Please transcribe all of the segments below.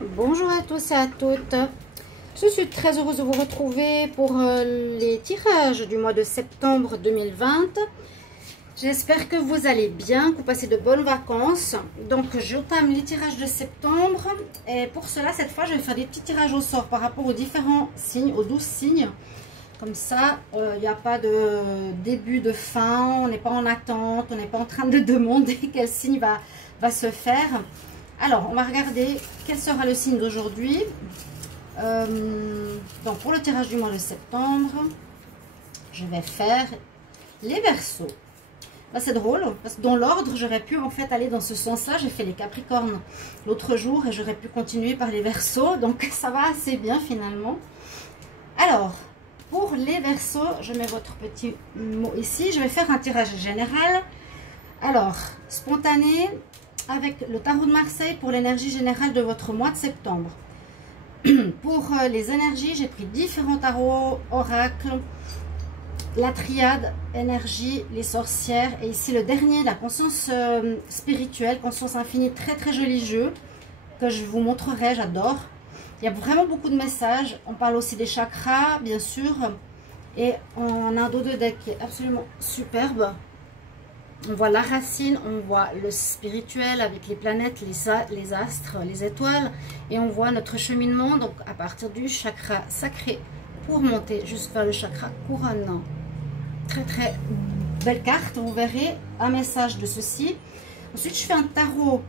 Bonjour à tous et à toutes. Je suis très heureuse de vous retrouver pour les tirages du mois de septembre 2020. J'espère que vous allez bien, que vous passez de bonnes vacances. Donc j'entame les tirages de septembre et pour cela cette fois je vais faire des petits tirages au sort par rapport aux différents signes, aux 12 signes. Comme ça, il n'y a pas de début, de fin, on n'est pas en attente, on n'est pas en train de demander quel signe va se faire. Alors, on va regarder quel sera le signe d'aujourd'hui. Donc, pour le tirage du mois de septembre, je vais faire les Verseaux. Là, c'est drôle, parce que dans l'ordre, j'aurais pu en fait aller dans ce sens-là. J'ai fait les Capricornes l'autre jour et j'aurais pu continuer par les Verseaux. Donc, ça va assez bien finalement. Alors, pour les Verseaux, je mets votre petit mot ici. Je vais faire un tirage général. Alors, spontané avec le tarot de Marseille pour l'énergie générale de votre mois de septembre. Pour les énergies, j'ai pris différents tarots, oracles, la triade, énergie, les sorcières. Et ici le dernier, la conscience spirituelle, conscience infinie, très très joli jeu que je vous montrerai, j'adore. Il y a vraiment beaucoup de messages. On parle aussi des chakras, bien sûr. Et on a un dos de deck qui est absolument superbe. On voit la racine, on voit le spirituel avec les planètes, les astres, les étoiles. Et on voit notre cheminement, donc à partir du chakra sacré pour monter jusqu'à le chakra couronne. Très très belle carte, vous verrez un message de ceci. Ensuite, je fais un tarot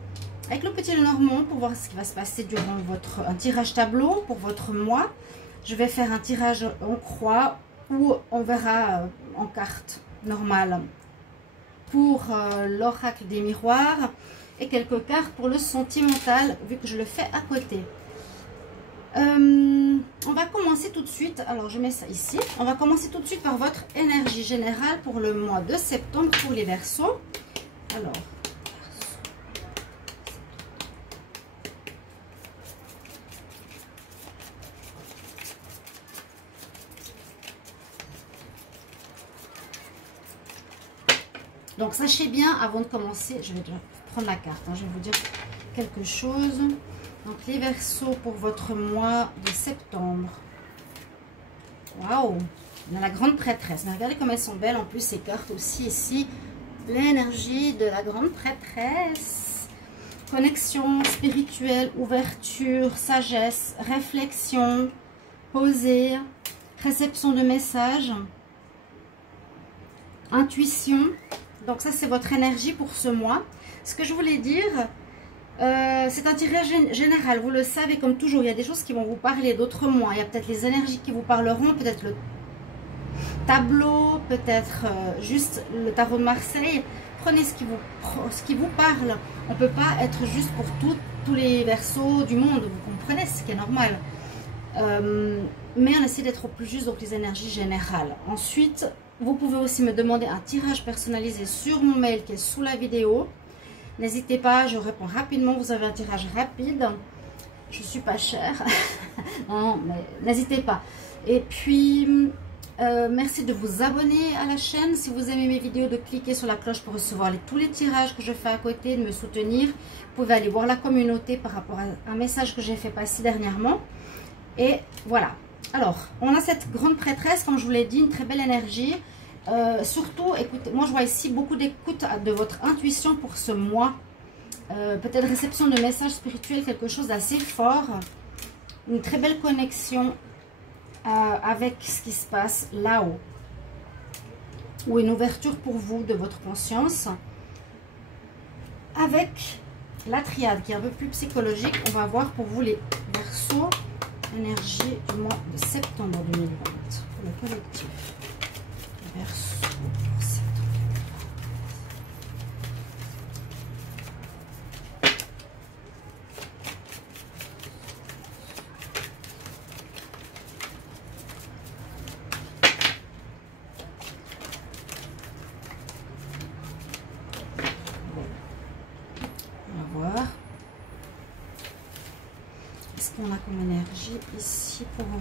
avec le petit Lenormand pour voir ce qui va se passer durant un tirage tableau pour votre mois. Je vais faire un tirage en croix ou on verra en carte normale pour l'oracle des miroirs et quelques cartes pour le sentimental vu que je le fais à côté. On va commencer tout de suite, alors je mets ça ici, on va commencer tout de suite par votre énergie générale pour le mois de septembre pour les Verseaux. Alors, donc sachez bien, avant de commencer, je vais déjà prendre la carte, je vais vous dire quelque chose. Donc les Verseaux pour votre mois de septembre. Waouh, on a la grande prêtresse. Mais regardez comme elles sont belles en plus ces cartes aussi ici. L'énergie de la grande prêtresse. Connexion spirituelle, ouverture, sagesse, réflexion, poser, réception de messages, intuition. Donc ça c'est votre énergie pour ce mois. Ce que je voulais dire, c'est un tirage général, vous le savez comme toujours, il y a des choses qui vont vous parler d'autres mois. Il y a peut-être les énergies qui vous parleront, peut-être le tableau, peut-être juste le tarot de Marseille. Prenez ce qui vous parle. On ne peut pas être juste pour tous les Verseaux du monde, vous comprenez, ce qui est normal. Mais on essaie d'être au plus juste, donc les énergies générales. Ensuite, vous pouvez aussi me demander un tirage personnalisé sur mon mail qui est sous la vidéo. N'hésitez pas, je réponds rapidement. Vous avez un tirage rapide. Je ne suis pas chère. Non, mais n'hésitez pas. Et puis, merci de vous abonner à la chaîne. Si vous aimez mes vidéos, de cliquer sur la cloche pour recevoir tous les tirages que je fais à côté, de me soutenir. Vous pouvez aller voir la communauté par rapport à un message que j'ai fait passer dernièrement. Et voilà. Alors, on a cette grande prêtresse, comme je vous l'ai dit, une très belle énergie. Surtout, écoutez, moi je vois ici beaucoup d'écoute de votre intuition pour ce mois. Peut-être réception de messages spirituels, quelque chose d'assez fort. Une très belle connexion avec ce qui se passe là-haut. Ou une ouverture pour vous de votre conscience. Avec la triade qui est un peu plus psychologique, on va voir pour vous les Verseaux. Énergie du mois de septembre 2020 pour le collectif. Verseaux pour septembre 2020. On va voir. Qu'est-ce qu'on a comme énergie ici pour vous?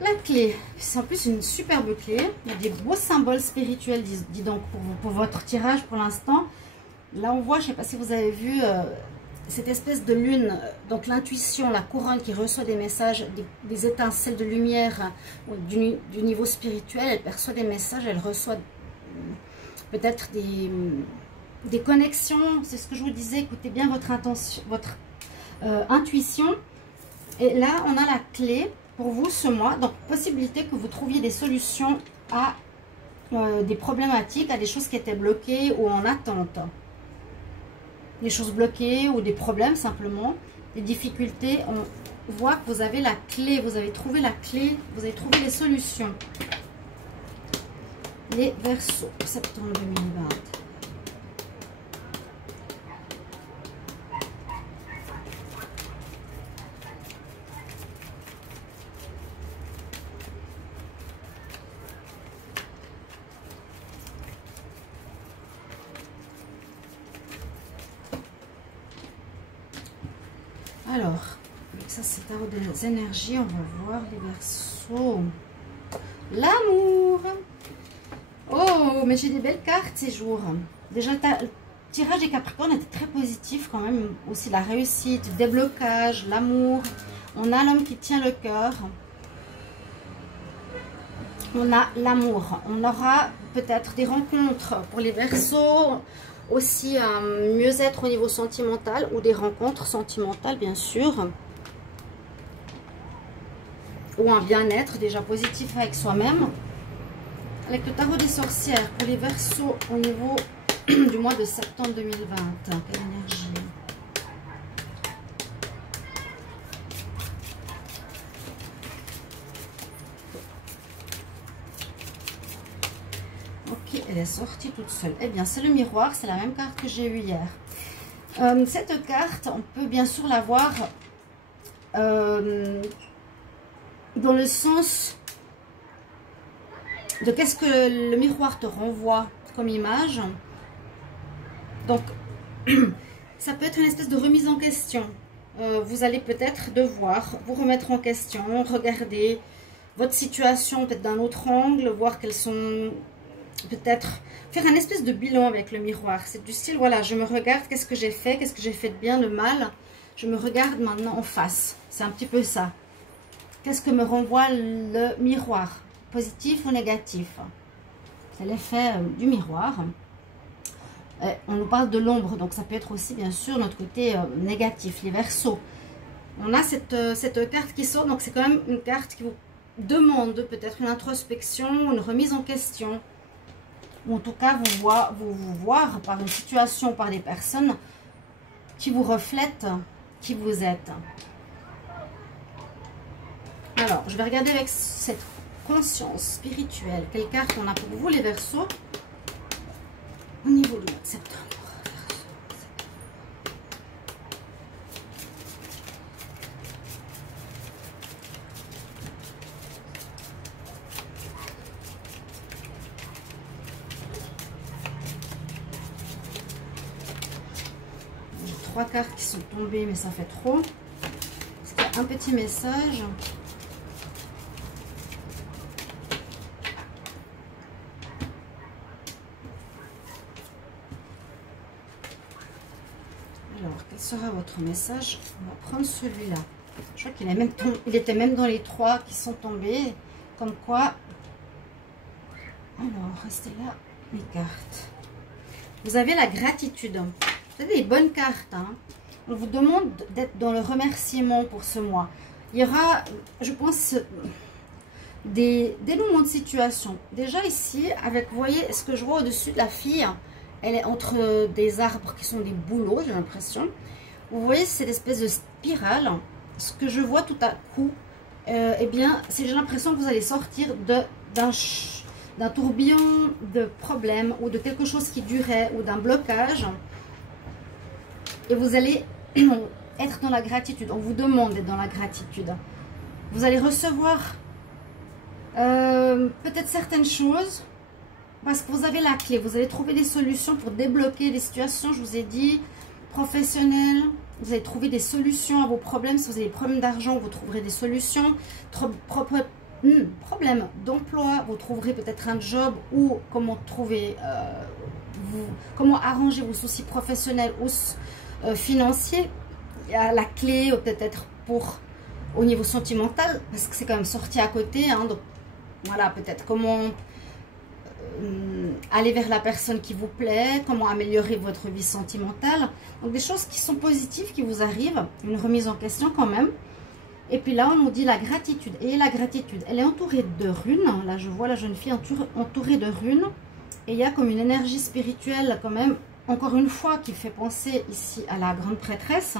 La clé, c'est en plus une superbe clé. Il y a des beaux symboles spirituels, dis donc, pour votre tirage pour l'instant. Là, on voit, je ne sais pas si vous avez vu, cette espèce de lune, donc l'intuition, la couronne qui reçoit des messages, des étincelles de lumière du niveau spirituel, elle perçoit des messages, elle reçoit peut-être des connexions. C'est ce que je vous disais, écoutez bien votre intuition. Et là, on a la clé pour vous ce mois, donc possibilité que vous trouviez des solutions à des problématiques, à des choses qui étaient bloquées ou en attente. Des choses bloquées ou des problèmes simplement, des difficultés. On voit que vous avez la clé, vous avez trouvé la clé, vous avez trouvé les solutions. Les Verseaux, septembre 2020. Alors, ça c'est tarot des énergies, on va voir les Verseaux. L'amour. Oh, mais j'ai des belles cartes ces jours. Déjà, le tirage des Capricornes était très positif quand même. Aussi la réussite, déblocage, l'amour. On a l'homme qui tient le cœur. On a l'amour. On aura peut-être des rencontres pour les Verseaux. Aussi un mieux-être au niveau sentimental ou des rencontres sentimentales bien sûr. Ou un bien-être déjà positif avec soi-même. Avec le tarot des sorcières pour les Verseaux au niveau du mois de septembre 2020. Quelle énergie. Ok, elle est sortie toute seule. Eh bien, c'est le miroir, c'est la même carte que j'ai eue hier. Cette carte, on peut bien sûr la voir dans le sens de qu'est-ce que le miroir te renvoie comme image. Donc, ça peut être une espèce de remise en question. Vous allez peut-être devoir vous remettre en question, regarder votre situation peut-être d'un autre angle, voir quelles sont... Peut-être faire un espèce de bilan avec le miroir. C'est du style, voilà, je me regarde, qu'est-ce que j'ai fait de bien, de mal. Je me regarde maintenant en face. C'est un petit peu ça. Qu'est-ce que me renvoie le miroir? Positif ou négatif? C'est l'effet du miroir. On nous parle de l'ombre, donc ça peut être aussi bien sûr notre côté négatif, les Verseaux. On a cette carte qui sort, donc c'est quand même une carte qui vous demande peut-être une introspection, une remise en question. Ou en tout cas vous voir par une situation, par des personnes qui vous reflètent qui vous êtes. Alors, je vais regarder avec cette conscience spirituelle. Quelle carte on a pour vous les Verseaux au niveau du mois de septembre? 3 cartes qui sont tombées, mais ça fait trop. C'était un petit message. Alors, quel sera votre message? On va prendre celui-là. Je crois qu'il est même il était même dans les 3 qui sont tombés. Comme quoi... Alors, restez là, mes cartes. Vous avez la gratitude. Vous avez des bonnes cartes. Hein. On vous demande d'être dans le remerciement pour ce mois. Il y aura, je pense, des dénouements de situation. Déjà ici, avec, vous voyez, ce que je vois au-dessus de la fille, elle est entre des arbres qui sont des bouleaux, j'ai l'impression. Vous voyez cette espèce de spirale. Ce que je vois tout à coup, eh bien, j'ai l'impression que vous allez sortir d'un tourbillon de problèmes ou de quelque chose qui durait ou d'un blocage. Et vous allez être dans la gratitude. On vous demande d'être dans la gratitude. Vous allez recevoir peut-être certaines choses parce que vous avez la clé. Vous allez trouver des solutions pour débloquer les situations. Je vous ai dit, professionnelles. Vous allez trouver des solutions à vos problèmes. Si vous avez des problèmes d'argent, vous trouverez des solutions. Problème d'emploi, vous trouverez peut-être un job ou comment trouver, comment arranger vos soucis professionnels ou financiers. la clé, ou peut-être pour au niveau sentimental, parce que c'est quand même sorti à côté, hein, donc voilà, peut-être comment aller vers la personne qui vous plaît, comment améliorer votre vie sentimentale. Donc des choses qui sont positives qui vous arrivent, une remise en question quand même. Et puis là, on nous dit la gratitude. Et la gratitude, elle est entourée de runes. Là, je vois la jeune fille entourée de runes. Et il y a comme une énergie spirituelle quand même, encore une fois, qui fait penser ici à la grande prêtresse,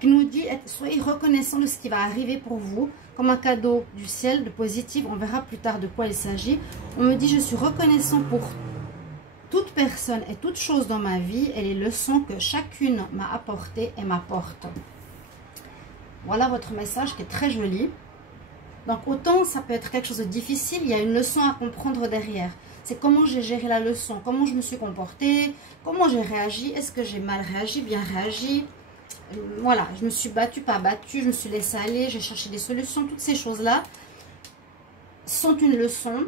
qui nous dit, soyez reconnaissants de ce qui va arriver pour vous, comme un cadeau du ciel, de positif. On verra plus tard de quoi il s'agit. On me dit, je suis reconnaissant pour toute personne et toute chose dans ma vie et les leçons que chacune m'a apportées et m'apporte. Voilà votre message qui est très joli. Donc autant ça peut être quelque chose de difficile, il y a une leçon à comprendre derrière. C'est comment j'ai géré la leçon, comment je me suis comportée, comment j'ai réagi, est-ce que j'ai mal réagi, bien réagi. Voilà, je me suis battue, pas battue, je me suis laissée aller, j'ai cherché des solutions. Toutes ces choses-là sont une leçon.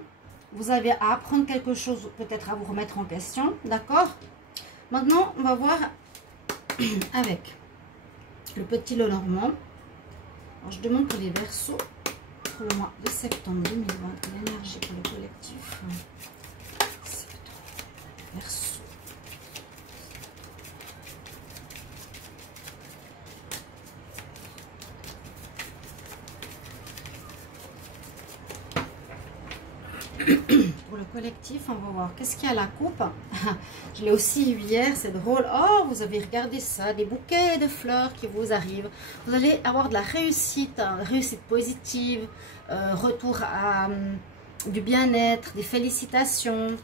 Vous avez à apprendre quelque chose, peut-être à vous remettre en question, d'accord? Maintenant, on va voir avec le petit Lenormand. Alors, je demande pour les Verseaux, pour le mois de septembre 2020, l'énergie pour le collectif. Septembre, Verseau. Pour le collectif, on va voir. Qu'est-ce qu'il y a à la coupe? Je l'ai aussi eu hier, c'est drôle. Oh, vous avez regardé ça, des bouquets de fleurs qui vous arrivent. Vous allez avoir de la réussite, hein, réussite positive, retour à du bien-être, des félicitations.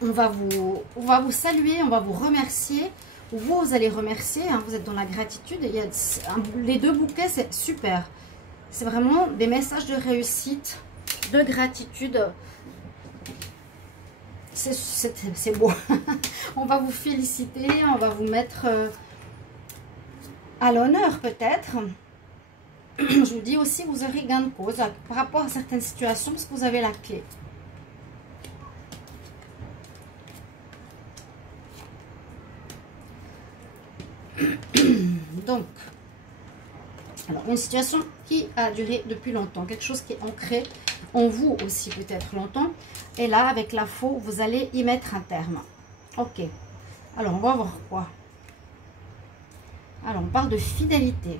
On va vous saluer, on va vous remercier. Ou vous allez remercier, hein, vous êtes dans la gratitude. Il y a les deux bouquets, c'est super. C'est vraiment des messages de réussite, de gratitude. C'est beau. On va vous féliciter, on va vous mettre à l'honneur peut-être. Je vous dis aussi, vous aurez gain de cause par rapport à certaines situations parce que vous avez la clé. Donc, alors une situation qui a duré depuis longtemps, quelque chose qui est ancré en vous aussi peut-être longtemps. Et là, avec la faux, vous allez y mettre un terme. Ok. Alors, on va voir quoi. Alors, on parle de fidélité.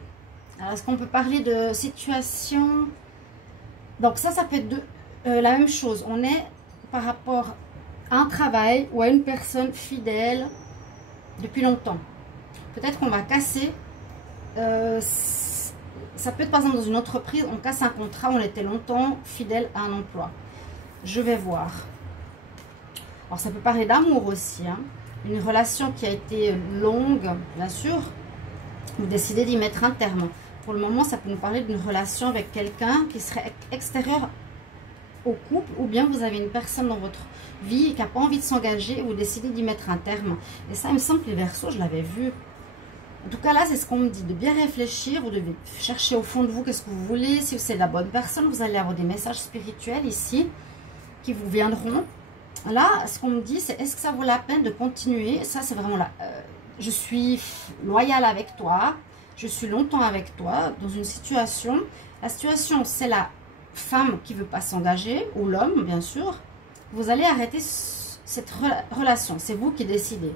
Alors, est-ce qu'on peut parler de situation? Donc, ça peut être la même chose. On est par rapport à un travail ou à une personne fidèle depuis longtemps. Peut-être qu'on va casser. Ça peut être par exemple dans une entreprise, on casse un contrat, on était longtemps fidèle à un emploi. Je vais voir. Alors ça peut parler d'amour aussi, hein. Une relation qui a été longue, bien sûr. Vous décidez d'y mettre un terme. Pour le moment, ça peut nous parler d'une relation avec quelqu'un qui serait extérieur au couple, ou bien vous avez une personne dans votre vie qui n'a pas envie de s'engager et vous décidez d'y mettre un terme. Et ça, il me semble que les Verseaux, je l'avais vu. En tout cas, là, c'est ce qu'on me dit, de bien réfléchir. Vous devez chercher au fond de vous qu'est-ce que vous voulez. Si c'est la bonne personne, vous allez avoir des messages spirituels ici qui vous viendront. Là, ce qu'on me dit, c'est est-ce que ça vaut la peine de continuer? Ça, c'est vraiment là. Je suis loyale avec toi. Je suis longtemps avec toi dans une situation. La situation, c'est la femme qui ne veut pas s'engager, ou l'homme, bien sûr. Vous allez arrêter cette relation. C'est vous qui décidez.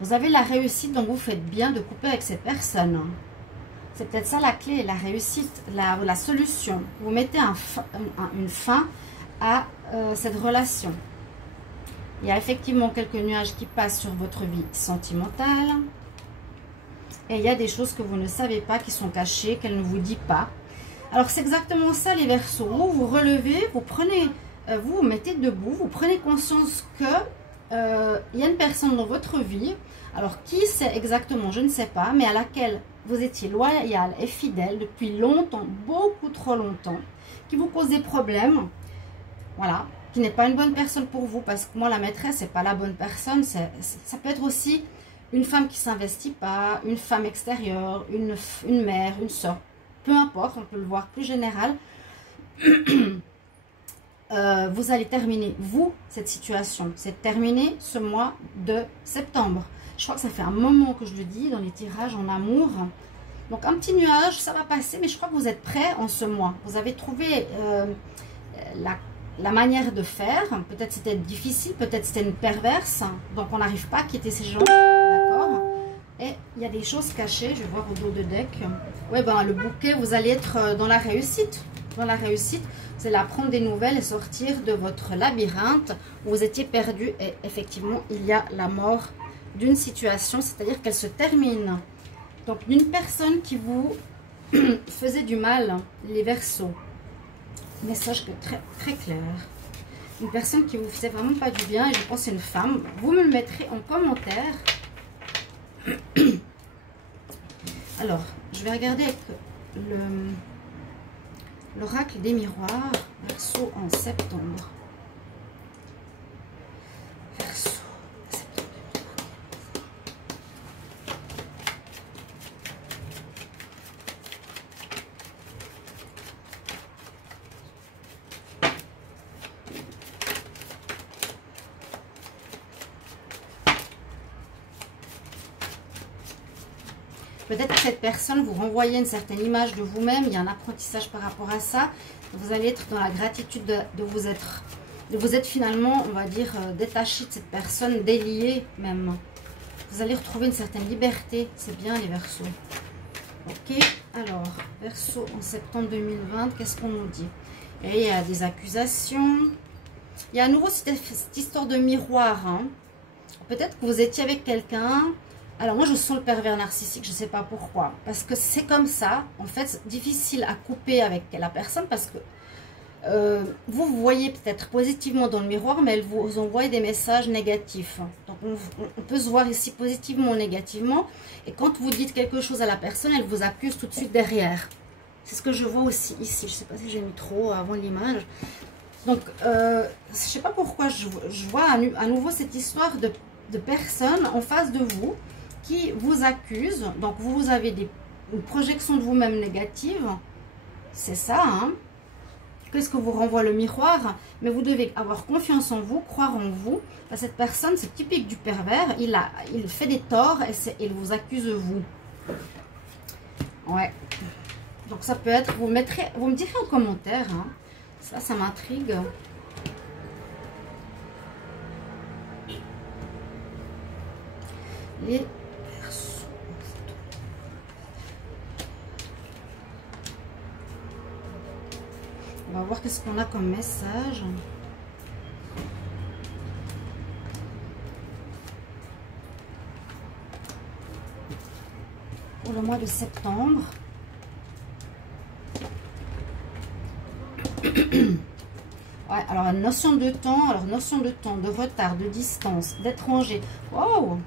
Vous avez la réussite, donc vous faites bien de couper avec cette personne. C'est peut-être ça la clé, la réussite, la solution. Vous mettez une fin à cette relation. Il y a effectivement quelques nuages qui passent sur votre vie sentimentale. Et il y a des choses que vous ne savez pas, qui sont cachées, qu'elle ne vous dit pas. Alors c'est exactement ça les Verseaux. Vous vous relevez, vous prenez, vous vous mettez debout, vous prenez conscience que il y a une personne dans votre vie, alors qui c'est exactement, je ne sais pas, mais à laquelle vous étiez loyal et fidèle depuis longtemps, beaucoup trop longtemps, qui vous cause des problèmes, voilà, qui n'est pas une bonne personne pour vous, parce que moi la maîtresse, c'est pas la bonne personne, ça peut être aussi une femme qui s'investit pas, une femme extérieure, une mère, une soeur, peu importe, on peut le voir plus général. Vous allez terminer, vous, cette situation. C'est terminé ce mois de septembre. Je crois que ça fait un moment que je le dis dans les tirages en amour. Donc un petit nuage, ça va passer, mais je crois que vous êtes prêts en ce mois. Vous avez trouvé la manière de faire. Peut-être c'était difficile, peut-être c'était une perverse. Donc on n'arrive pas à quitter ces gens. D'accord? Et il y a des choses cachées, je vais voir au dos de deck. Ouais, ben le bouquet, vous allez être dans la réussite. Dans la réussite, vous allez apprendre des nouvelles et sortir de votre labyrinthe où vous étiez perdu. Et effectivement, il y a la mort d'une situation, c'est-à-dire qu'elle se termine. Donc, d'une personne qui vous faisait du mal, les Verseaux. Message très, très clair. Une personne qui vous faisait vraiment pas du bien, et je pense que c'est une femme. Vous me le mettrez en commentaire. Alors, je vais regarder avec l'oracle des miroirs, Verseau en septembre. Verseau, septembre. Peut-être que cette personne vous renvoyait une certaine image de vous-même. Il y a un apprentissage par rapport à ça. Vous allez être dans la gratitude de vous être finalement, on va dire, détaché de cette personne, délié même. Vous allez retrouver une certaine liberté. C'est bien les Verseaux. Ok, alors, Verseau en septembre 2020, qu'est-ce qu'on nous dit? Et il y a des accusations. Il y a à nouveau cette histoire de miroir. Hein. Peut-être que vous étiez avec quelqu'un. Alors moi je sens le pervers narcissique, je ne sais pas pourquoi. Parce que c'est comme ça, en fait, c'est difficile à couper avec la personne parce que vous voyez peut-être positivement dans le miroir, mais elle vous envoie des messages négatifs. Donc on peut se voir ici positivement ou négativement. Et quand vous dites quelque chose à la personne, elle vous accuse tout de suite derrière. C'est ce que je vois aussi ici. Je ne sais pas si j'ai mis trop avant l'image. Donc je ne sais pas pourquoi je vois à nouveau cette histoire de personnes en face de vous qui vous accuse. Donc vous avez une projection de vous-même négative, c'est ça, hein. Qu'est-ce que vous renvoie le miroir? Mais vous devez avoir confiance en vous, croire en vous. Cette personne, c'est typique du pervers, il fait des torts et il vous accuse vous. Ouais. Donc ça peut être, vous me direz en commentaire, hein. Ça m'intrigue. Les Verseaux. On va voir qu'est-ce qu'on a comme message. Pour le mois de septembre. Ouais, alors notion de temps, de retard, de distance, d'étranger. Wow!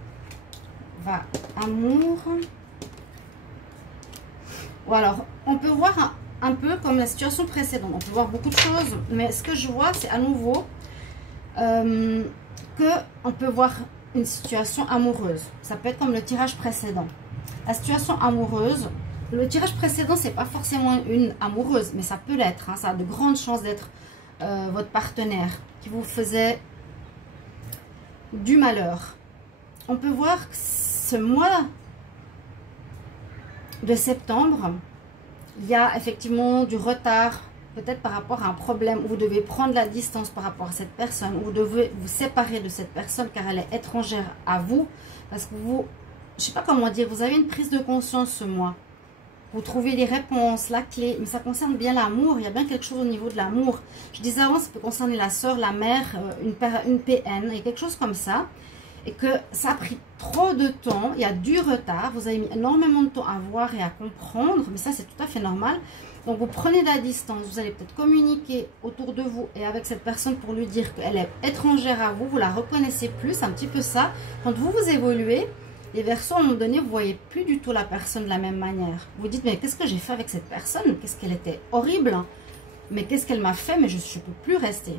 Va, amour. Ou alors, on peut voir un peu comme la situation précédente. On peut voir beaucoup de choses, mais ce que je vois, c'est à nouveau qu'on peut voir une situation amoureuse. Ça peut être comme le tirage précédent. La situation amoureuse, le tirage précédent, c'est pas forcément une amoureuse, mais ça peut l'être. Hein, ça a de grandes chances d'être votre partenaire qui vous faisait du malheur. On peut voir que ce mois de septembre, il y a effectivement du retard, peut-être par rapport à un problème où vous devez prendre la distance par rapport à cette personne, où vous devez vous séparer de cette personne car elle est étrangère à vous, parce que vous, je ne sais pas comment dire, vous avez une prise de conscience ce mois. Vous trouvez les réponses, la clé, mais ça concerne bien l'amour, il y a bien quelque chose au niveau de l'amour. Je disais avant, ça peut concerner la soeur, la mère, une PN, et quelque chose comme ça. Et que ça a pris trop de temps, il y a du retard, vous avez mis énormément de temps à voir et à comprendre, mais ça c'est tout à fait normal. Donc vous prenez de la distance, vous allez peut-être communiquer autour de vous et avec cette personne pour lui dire qu'elle est étrangère à vous, vous la reconnaissez plus, c'est un petit peu ça. Quand vous évoluez, les Verseaux à un moment donné, vous ne voyez plus du tout la personne de la même manière. Vous dites, mais qu'est-ce que j'ai fait avec cette personne? Qu'est-ce qu'elle était horrible? Mais qu'est-ce qu'elle m'a fait? Mais je ne peux plus rester.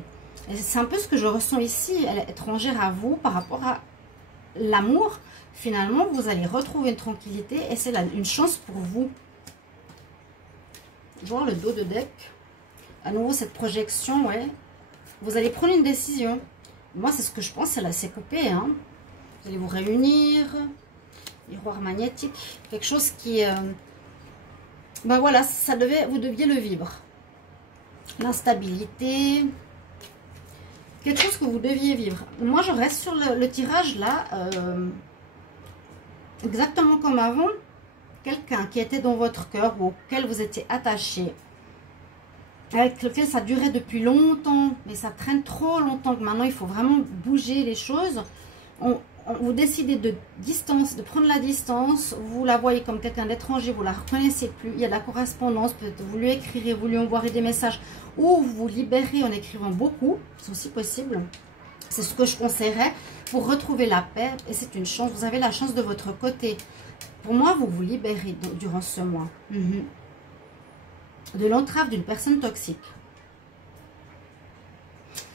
Et c'est un peu ce que je ressens ici, elle est étrangère à vous par rapport à l'amour. Finalement, vous allez retrouver une tranquillité et c'est une chance pour vous. Voir le dos de deck. À nouveau, cette projection, ouais. Vous allez prendre une décision. Moi, c'est ce que je pense, c'est coupé, hein. Vous allez vous réunir. Miroir magnétique. Quelque chose qui... ben voilà, vous deviez le vivre. L'instabilité. Quelque chose que vous deviez vivre. Moi, je reste sur le tirage là. Exactement comme avant. Quelqu'un qui était dans votre cœur ou auquel vous étiez attaché. Avec lequel ça durait depuis longtemps. Mais ça traîne trop longtemps que maintenant, il faut vraiment bouger les choses. Vous décidez de distance, de prendre la distance. Vous la voyez comme quelqu'un d'étranger. Vous la reconnaissez plus. Il y a de la correspondance. Peut-être vous lui écrirez, vous lui envoierez des messages. Ou vous vous libérez en écrivant beaucoup. C'est aussi possible. C'est ce que je conseillerais pour retrouver la paix. Et c'est une chance. Vous avez la chance de votre côté. Pour moi, vous vous libérez durant ce mois. De l'entrave d'une personne toxique.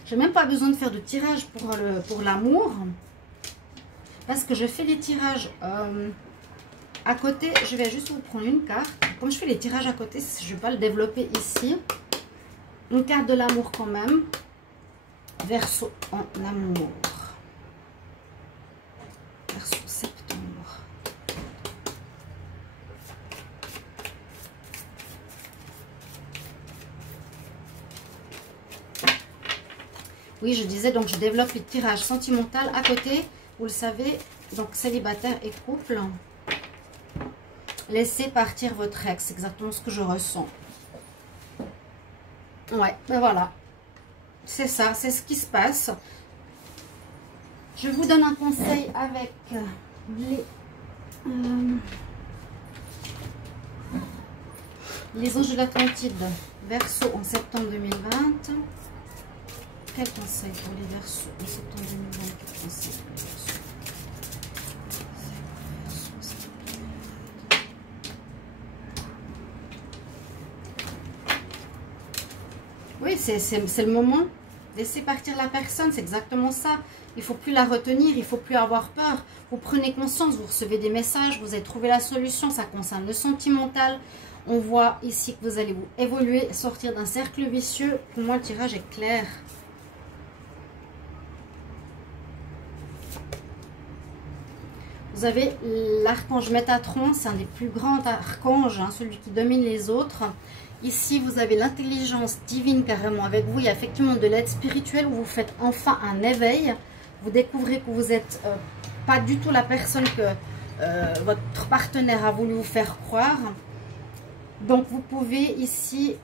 Je n'ai même pas besoin de faire de tirage pour l'amour. Parce que je fais les tirages à côté. Je vais juste vous prendre une carte. Comme je fais les tirages à côté, je ne vais pas le développer ici. Une carte de l'amour quand même. Verseau en amour. Verseau septembre. Oui, je disais, donc je développe le tirage sentimental à côté. Vous le savez, donc célibataire et couple. Laissez partir votre ex, c'est exactement ce que je ressens. Ouais, ben voilà. C'est ça, c'est ce qui se passe. Je vous donne un conseil avec les anges de l'Atlantide. Verseau en septembre 2020. Quel conseil pour les Verseaux en septembre 2020? Quel conseil pour les Verseaux? Oui, c'est le moment. Laissez partir la personne, c'est exactement ça. Il ne faut plus la retenir, il ne faut plus avoir peur. Vous prenez conscience, vous recevez des messages, vous avez trouvé la solution, ça concerne le sentimental. On voit ici que vous allez vous évoluer, sortir d'un cercle vicieux. Pour moi, le tirage est clair. Vous avez l'archange Métatron, c'est un des plus grands archanges, hein, celui qui domine les autres. Ici, vous avez l'intelligence divine carrément avec vous. Il y a effectivement de l'aide spirituelle où vous faites enfin un éveil. Vous découvrez que vous n'êtes pas du tout la personne que votre partenaire a voulu vous faire croire. Donc, vous pouvez ici,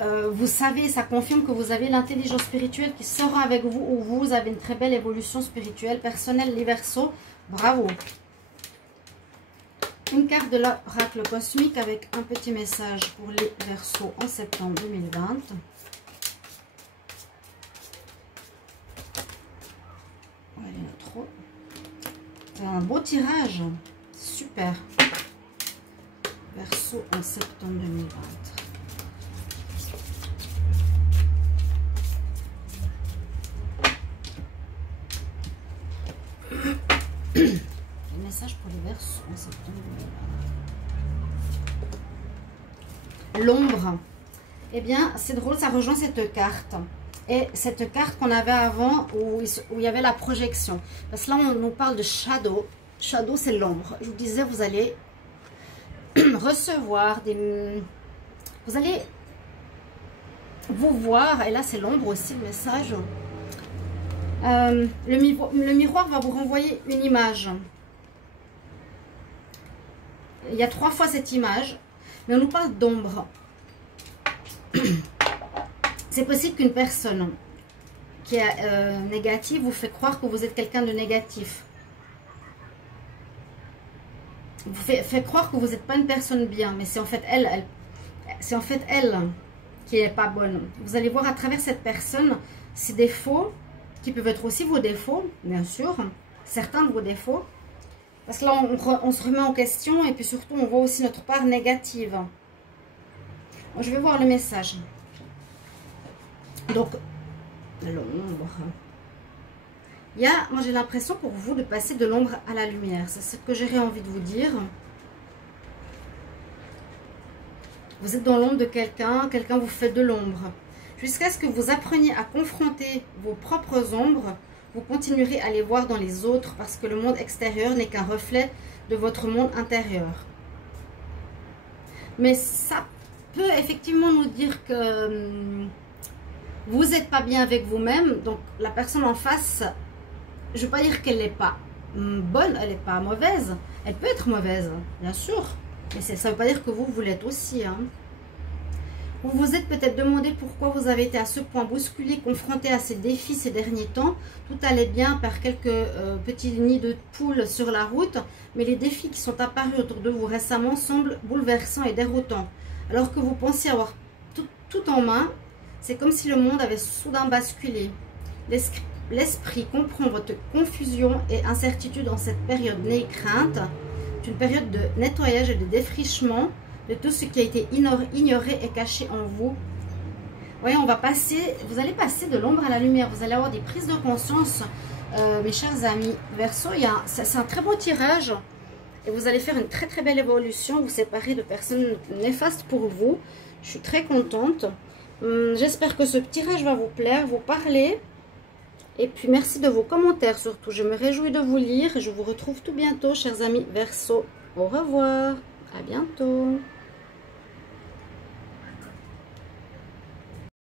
vous savez, ça confirme que vous avez l'intelligence spirituelle qui sera avec vous ou vous avez une très belle évolution spirituelle, personnelle, les Verseaux. Bravo! Une carte de l'oracle cosmique avec un petit message pour les Verseaux en septembre 2020. Ouais, il y en a trop. C'est un beau tirage. Super. Verseau en septembre 2020. Message pour les Verseaux en septembre 2020. L'ombre. Eh bien, c'est drôle, ça rejoint cette carte. Et cette carte qu'on avait avant où il y avait la projection. Parce que là, on nous parle de shadow. Shadow, c'est l'ombre. Je vous disais, vous allez recevoir des... Vous allez vous voir. Et là, c'est l'ombre aussi, le message. Le miroir va vous renvoyer une image. Il y a 3 fois cette image, mais on nous parle d'ombre. C'est possible qu'une personne qui est négative vous fait croire que vous êtes quelqu'un de négatif. Vous fait croire que vous n'êtes pas une personne bien, mais c'est en fait elle qui n'est pas bonne. Vous allez voir à travers cette personne ses défauts, qui peuvent être aussi vos défauts, bien sûr, certains de vos défauts. Parce que là, on se remet en question et puis surtout, on voit aussi notre part négative. Je vais voir le message. Donc, l'ombre. Moi j'ai l'impression pour vous de passer de l'ombre à la lumière. C'est ce que j'aurais envie de vous dire. Vous êtes dans l'ombre de quelqu'un, quelqu'un vous fait de l'ombre. Jusqu'à ce que vous appreniez à confronter vos propres ombres vous continuerez à les voir dans les autres parce que le monde extérieur n'est qu'un reflet de votre monde intérieur. Mais ça peut effectivement nous dire que vous n'êtes pas bien avec vous-même. Donc la personne en face, je ne veux pas dire qu'elle n'est pas bonne, elle n'est pas mauvaise. Elle peut être mauvaise, bien sûr. Mais ça ne veut pas dire que vous l'êtes aussi. Hein. Vous vous êtes peut-être demandé pourquoi vous avez été à ce point bousculé, confronté à ces défis ces derniers temps. Tout allait bien par quelques petits nids de poules sur la route, mais les défis qui sont apparus autour de vous récemment semblent bouleversants et déroutants. Alors que vous pensiez avoir tout en main, c'est comme si le monde avait soudain basculé. L'esprit comprend votre confusion et incertitude en cette période n'ayez crainte. C'est une période de nettoyage et de défrichement de tout ce qui a été ignoré et caché en vous. Voyez, vous allez passer de l'ombre à la lumière. Vous allez avoir des prises de conscience, mes chers amis. Verseau, c'est un très beau tirage. Et vous allez faire une très très belle évolution. Vous séparez de personnes néfastes pour vous. Je suis très contente. J'espère que ce tirage va vous plaire, vous parler. Et puis merci de vos commentaires surtout. Je me réjouis de vous lire. Je vous retrouve tout bientôt, chers amis Verseau. Au revoir. À bientôt.